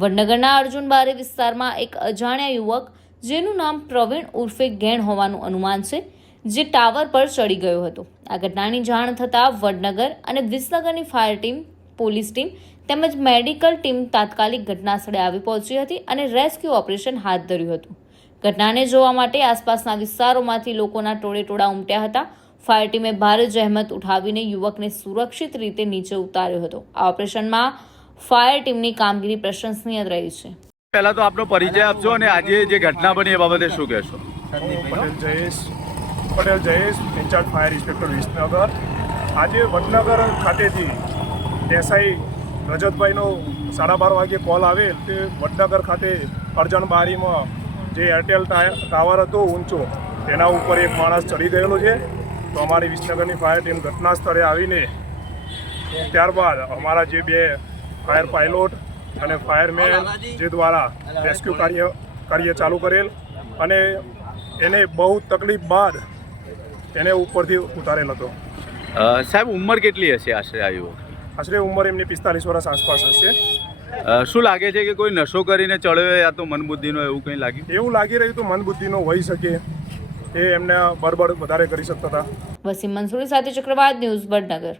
વડનગરના અર્જુન બારે વિસ્તારમાં એક અજાણ્યા યુવક, જેનું નામ પ્રવીણ ઉર્ફે ગેણ હોવાનું અનુમાન છે, જે ટાવર પર ચડી ગયો હતો. આ ઘટનાની જાણ થતાં વડનગર અને વિસનગરની ફાયર ટીમ, પોલીસ ટીમ તેમજ મેડિકલ ટીમ તાત્કાલિક ઘટનાસ્થળે આવી પહોંચી હતી અને રેસ્ક્યુ ઓપરેશન હાથ ધર્યું હતું. ઘટનાને જોવા માટે આસપાસના વિસ્તારોમાંથી લોકોના ટોળે ટોળા ઉમટ્યા હતા. ફાયર ટીમે ભારે જહેમત ઉઠાવીને યુવકને સુરક્ષિત રીતે નીચે ઉતાર્યો હતો. આ ઓપરેશનમાં ફાયર ટીમની કામગીરી પ્રશંસનીય રહી છે. પહેલા તો આપનો પરિચય આપજો અને આજે જે ઘટના બની એ બાબતે શું કહેશો? Patel Jayesh Patel Jayesh in-charge fire inspector Visnagar. આજે વડનગર ખાતેથી દેસાઈ રજતભાઈનો સાડા બાર વાગે કોલ આવેલ તે વડનગર ખાતે અરજણ બારીમાં જે એરટેલ ટા- ટાવર હતો ઊંચો તેના ઉપર એક માણસ ચડી ગયેલો છે. તો અમારી વિસનગરની ફાયર ટીમ ઘટના સ્થળે આવીને ત્યારબાદ અમારા જે બે ફાયર પાયલોટ અને ફાયરમેન જે દ્વારા રેસ્ક્યુ કાર્ય કાર્ય ચાલુ કરેલ અને એને બહુ તકલીફ બાદ એને ઉપરથી ઉતારેલ હતો. સાહેબ ઉંમર કેટલી હશે આશરે આ યુવક? આશરે ઉંમર એમની પિસ્તાલીસ વર્ષ આસપાસ હશે. શું લાગે છે કે કોઈ નશો કરીને ચડ્યો યા તો મનબુદ્ધિનો એવું કંઈ લાગ્યું? એવું લાગી રહ્યું તો મનબુદ્ધિનો હોઈ શકે. એ એમને બરબડ વધારે કરી શકતા હતા. વસીમ મંસૂરી સાથે ચક્રવાત ન્યૂઝ વડનગર.